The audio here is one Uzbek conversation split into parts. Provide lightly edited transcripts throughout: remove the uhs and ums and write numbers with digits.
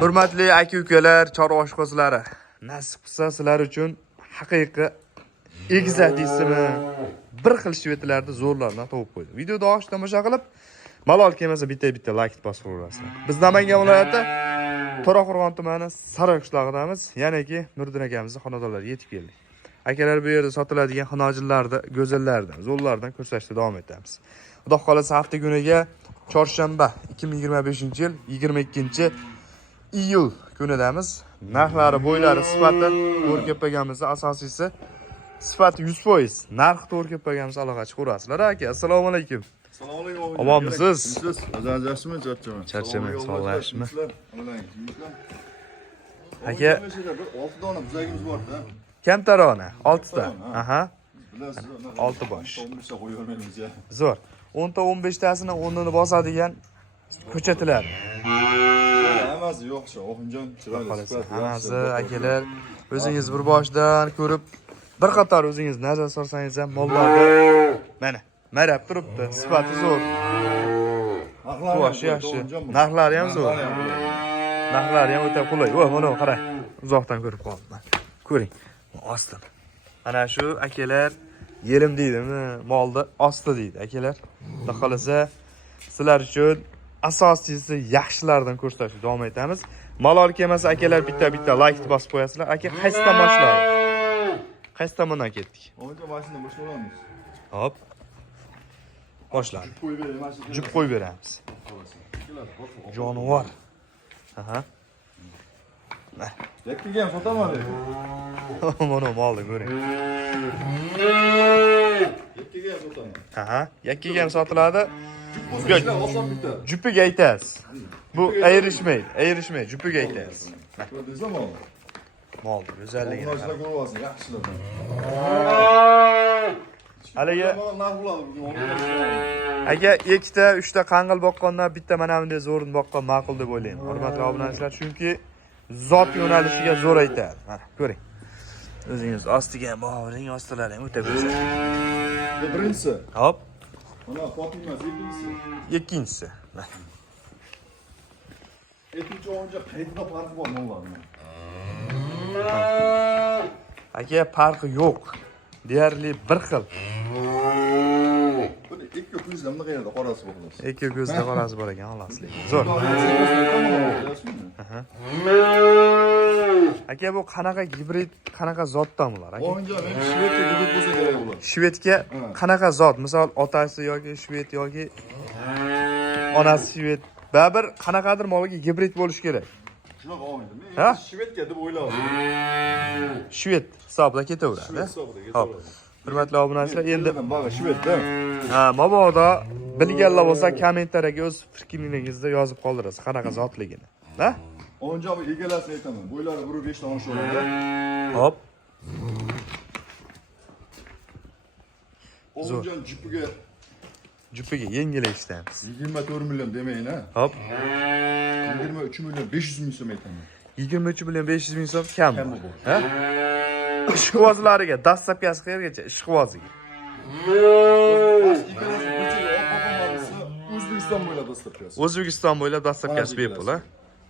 Hurmatli aka-ukalar, chorva oshqozlari, nasib qilsa sizlar uchun haqiqiy egizak deysizmi, bir xil shvetlarda zo'rlardan topib qo'ydim. Videoda osh tomosha qilib, malol kelmasa bitta like bosib qo'yasizlar. Biz Namangan viloyati To'raqo'rg'on tumani Saroy qishlog'idamiz. Ya'niki Nurdin akamizning xonadonlariga yetib keldik. Akalar bu yerda sotiladigan xonojillarni, go'zallardan, zo'rlardan ko'rsatishda davom etamiz. Xudo xolasa hafta kuniga chorshanba 2025-yil 22 iyul kunidamiz. Narxlari, bo'ylari, sifati ko'rib-kepaganimizda asosiysi sifati 100%. Narx to'g'ri kelpaganimiz aloqachi ko'rasizlar aka. Assalomu alaykum. Assalomu alaykum. Omonmisiz? Azarjashmi, charchaman. Charchaman, sog'lashmi? Aka, 6 dona buzagimiz bor-da. Kamtarona, 6 ta. Aha. Bilasiz, 6 bosh. 15 ta qo'yib yubormaymiz ya. Zo'r. 10 ta 15 tasini o'rnini bosadigan ko'chatlar. Hammasi yo'q shu, Oxunjon chiroyli. Hammasi akalar o'zingiz bir boshdan ko'rib, bir qator o'zingiz nazar solsangiz ham mollarni mana marab turibdi. Sifati zo'r. Quvashi yaxshi. Narxlari ham zo'r. Narxlari ham o'ta qulay. Voy, mana qarang. Uzoqdan ko'rib qoldim. Ko'ring. Ostim. Mana shu akalar yelim deydimi, molni osti deydi akalar. Xudo xolasa sizlar uchun asosiysi yaxshilardan ko'rsatishni davom etamiz. Malol kelmasa akalar bitta like bosib qo'yasizlar. Aka qaysi tomonlar? Qaysi tomondan ketdik? O'nta mashina boshlaymiz. Hop. Boshlandi. Qo'yib beramiz mashina. Jup qo'yib beramiz. Jonivor. Aha. Yakkaga ham sotaman dedi. Mana molni ko'ring. Yakkaga ham sotaman. Aha, yakkaga ham sotiladi. Oson bitta. Jupiga aytasiz. Bu ayirishmaydi. Jupiga aytasiz. Ko'rdingizmi mol? Mol go'zalligini. Mashina ko'ryapsiz, yaxshilar. Haligi narx bo'ladi. aka ikkita, uchta qanqil boqqandan bitta mana bunday zo'rin boqqan ma'qul deb o'ylayman. Hurmatli obunachilar, chunki zot yo'nalishiga zo'r aytadi. Mana ko'ring. O'zingiz ostiga ham boring, ostilari ham o'ta go'zal. Bu birinchisi. Hop. Mana Fatima ikkinchisi. Ikkinchisi. Ikkinchi o'yincha qaytida farqi bor mollarning. Aka farqi yo'q. Deyarli bir xil. Buni ikki ko'zdan nima qayerda qorasi bor. Ikki ko'zda qorasi bor ekan, xolaslik. Zo'r. Aka bu qanaqa gibrid, qanaqa zotdan bular? Aka O'yincha Shvedga hudud bo'lsa kerak bular. Shvedga qanaqa zot? Misol otasi yoki shved yoki onasi shved. Baribir qanaqadir molga gibrid bo'lish kerak. Shunaqa o'yinda. Ha? Men Shvedga deb o'yladim. Shved hisobda ketaveradi. Hop. Hurmatli obunachilar, endi Baga Shvedda. ha, mabodo bilganlar bo'lsa kommentariyaga o'z fikrlaringizni yozib qoldirasiz, qanaqa zotligini. Ha? O'yincha bu egalasini aytaman. Bo'ylari 1.5 ta oshib oladi. Hop. O'yinjon Jupiga yengil eshitamiz. 24 million demayın ha. Hop. 23 milyon 500 ming so'm aytaman. 23 million 500 ming so'm kam. Kam bu. Ha? Ishqibozlariga, dastlabkasi qayergacha? Ishqiboziga. O'zbekiston bo'ylab dastlabkasi. O'zbekiston bo'ylab dastlabkasi bepul, ha?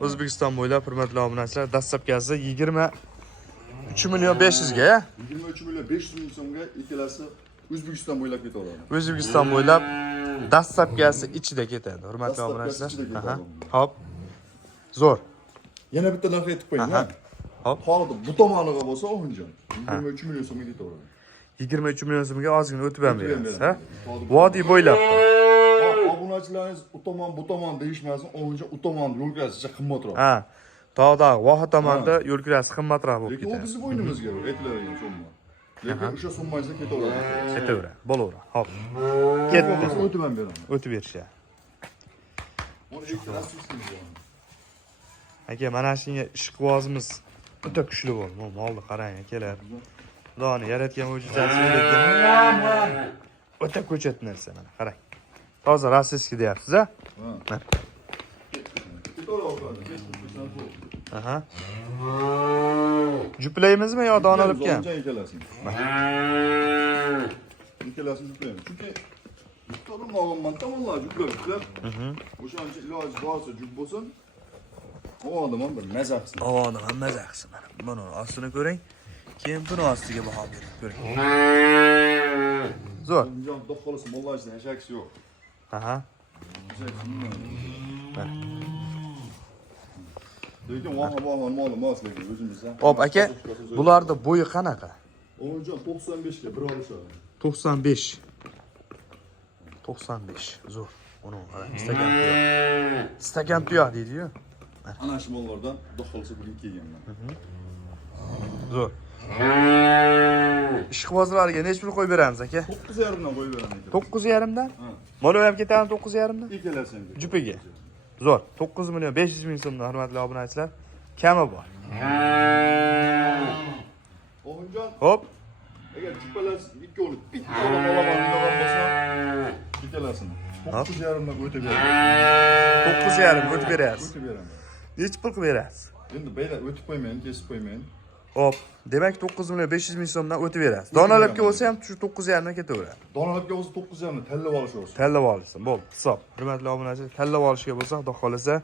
O'zbekiston bo'ylab hurmatli obunachilar, dastlabkasi 23 million 500 ga, ha? 23 million 500 ming so'mga ikkalasi O'zbekiston bo'ylab ketaveradi. O'zbekiston bo'ylab dastlabkasi ichida ketadi, hurmatli obunachilar. Aha. Hop. Zo'r. Yana bitta narx aytib qo'ying, ha. Hop. Hozir bu tomoniga bo'lsa O'yinjon 23 million so'mga ketaveradi. 23 million so'mga ozgina o'tib ham beramiz, ha? Vodiy bo'ylab. Obunachilaringiz u tomon bu tomon deyishmasin, O'yinjon u tomon yo'l kirasicha qimmatroq. Ha. Tog'da Voha tomonda yo'l kirasi qimmatroq bo'lib Lekin u ketadi. bizning bo'ynimizga aytiladigan summa. Lekin o'sha summangizni ketaveradi. Ketaveradi, bo'laveradi. Hop. Ketdi. O'tib ham beraman. O'tib berishadi. Uni ikkalasi Aka, mana shunga ishqibozimiz o'ta kuchli bo'ldi. Molni qarang akalar. Xudoning yaratgan mo'jizasi lekin o'ta ko'chat narsa mana, qarang. Toza rossiyskiy deyapsiz, ha? Ha. Aha. Juplaymizmi yo donalikka? Ikkalasini. Ikkalasini juplaymiz. Chunki To'g'ri, ma'lumotdan vallahi juplab. O'shancha iloji borsa jup bo'lsin. O odamon bir mazza qilsin. Ovoni hamma yaxshi mana. Buni ostini ko'ring. Keyin buni ostiga baho bering. Ko'ring. Zo'r. Jon do'qolasi mollashda hashakisi yo'q. Aha. Lekin vaha mol moslaydi o'zimizda. Hop aka, bularda bo'yi qanaqa? Omonjon 95 ga bir olishadi. 95. 95. Zo'r. Uni qarang, stakan tuyoq. Stakan tuyoq deydi-yu. Ana shu mollardan do'qolasi bir kelganman. Zo'r. Ishqibozlarga necha pul qo'yib beramiz aka? 9,5 dan qo'yib beraman aka. 9,5 dan? Ha. Mana ham ketadi 9,5 dan? Ikkalasi ham. Jupiga. Zo'r. 9 million 500 ming so'mdan hurmatli obunachilar. Kami bor. Omonjon, Hop. agar jupalar ikki olib bitta olaman degan bo'lsa, ikkalasini 9,5 dan o'tib beraman. 9,5 o'tib berasiz. O'tib beraman. Necha pul qilib berasiz? Endi beylar o'tib qo'ymayman, kesib qo'ymayman. Hop. Demak 9 million 500 ming so'mdan o'tib berasiz. Donalabga bo'lsa ham shu 9,5 dan ketaveradi. Donalabga bo'lsa 9,5 dan tanlab olish bo'lsin. Tanlab olsin. Bo'ldi, hisob. Hurmatli obunachilar, tanlab olishga bo'lsa, xudo xolasa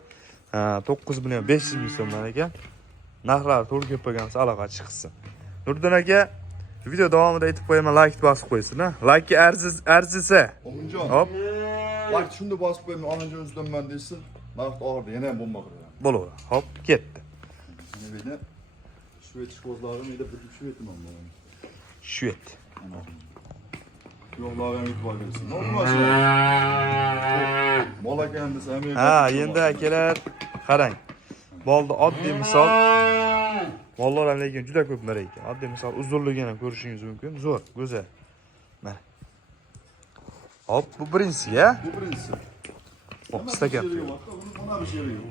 9 million 500 ming so'mdan ekan. Narxlari to'g'ri kelib qolgansa aloqachi chiqsin. Nurdin aka, video davomida aytib qo'yaman, like bosib qo'ysin, ha. Like arzisa. Omonjon. Hop, Like shunda bosib qo'yman, onajon o'zdanman deysin. Narx og'irdi, yana ham bo'lmoqda. bo'laveradi. Hop, ketdi. Meni shvet ishqibozlarim edi, bir shvetimman men. Shvet. Yo'qlar ham e'tibor bersin. Bo'lmasa. Molakan desam ham. Ha, endi akalar, qarang. Bolda oddiy misol. Mollar ham lekin juda ko'p mar ekan. Oddiy misol uzunligini ham ko'rishingiz mumkin. Zo'r, go'zal. Mana. Hop, bu birinchisi, ya. Bu birinchisi. Hop, stakan. Mana bir şey yo'q.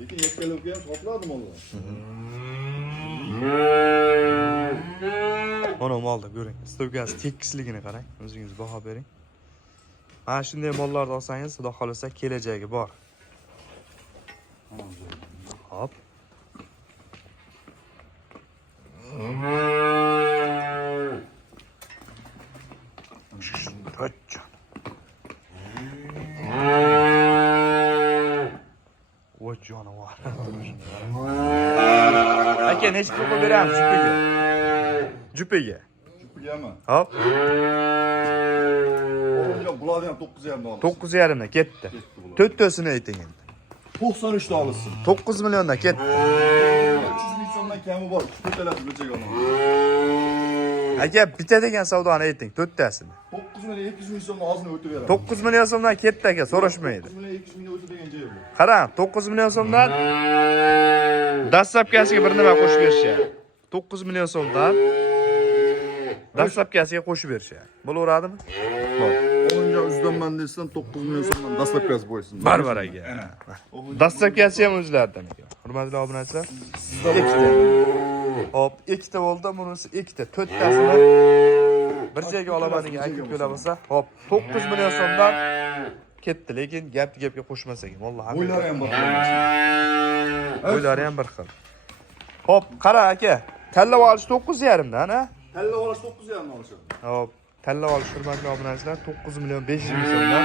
Lekin yakkalovga ham sotiladi mollar. Mana molda ko'ring. Stokasi tekisligini qarang. O'zingiz baho bering. Mana shunday mollarni olsangiz, xudo xolasa kelajagi bor. Hop. To'chjon. Voy jonivor. Aka, necha pul qo'yib beramiz jupiga? Jupiga. Jupigami? Hop. Omonjon, bularni ham 9,5 dan olasiz. 9,5 dan ketdi. To'rttasini ayting endi. 93 dan olasiz. 9 milliondan ketdi. 300 ming so'mdan kami bor. To'rtalasi bo'lchaga olaman. Aka, bitta degan savdoni ayting, to'rttasini. 9 million 200 ming so'mdan ozini o'tib beraman. 9 million so'mdan ketdi aka, so'rashmaydi. 9 million 200 ming o'tib degan joyi bu. Qarang, 9 million so'mdan dastlabkasiga bir nima qo'shib berishadi. 9 million so'mdan dastlabkasiga qo'shib berishadi. Bo'laveradimi? Bo'ldi. Omonjon uzdanman desam 9 million so'mdan dastlabkasi bo'ysin. Barbar aka. Dastlabkasi ham o'zlaridan ekan. Hurmatli obunachilar, ikkita. Hop, ikkita bo'ldi, bunisi ikkita. To'rttasini bir joyga olaman degan aka to'la bo'lsa, hop, 9 million so'mdan ketdi, lekin gapga qo'shmas ekan. Vallohi. Bo'ylari ham bor. Bo'ylari ham bir xil. Hop, qara aka, tanlab olish 9,5 dan, ha? Tanlab olish 9,5 dan olishadi. Hop, tanlab olish hurmatli obunachilar 9 million 500 ming so'mdan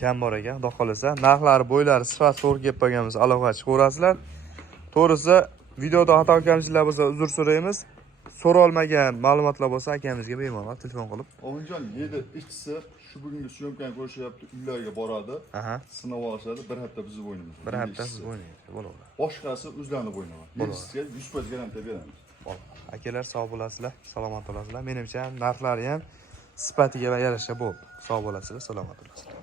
kam bor ekan, xudo xolasa. Narxlari, bo'ylari, sifat to'g'ri kelib qolganmiz, aloqa chiqaverasizlar. To'g'risi, videoda xato kamchiliklar bo'lsa uzr so'raymiz. So'ra olmagan ma'lumotlar bo'lsa akamizga bemalol telefon qilib. Omonjon, yedi ishchisi shu bugungi syomkani ko'rishyapti, uylarga boradi, Aha, sinov olishadi, bir hafta bizni bo'ynimizda. bir hafta siz o'ynaysiz, bo'laveradi. Boshqasi o'zlarini bo'ynida. Sizga 100% garantiya beramiz. Akalar sog' bo'lasizlar, salomat bo'lasizlar. Menimcha narxlari ham sifatiga yarasha bo'ldi. Sog' bo'lasizlar, salomat bo'lasizlar.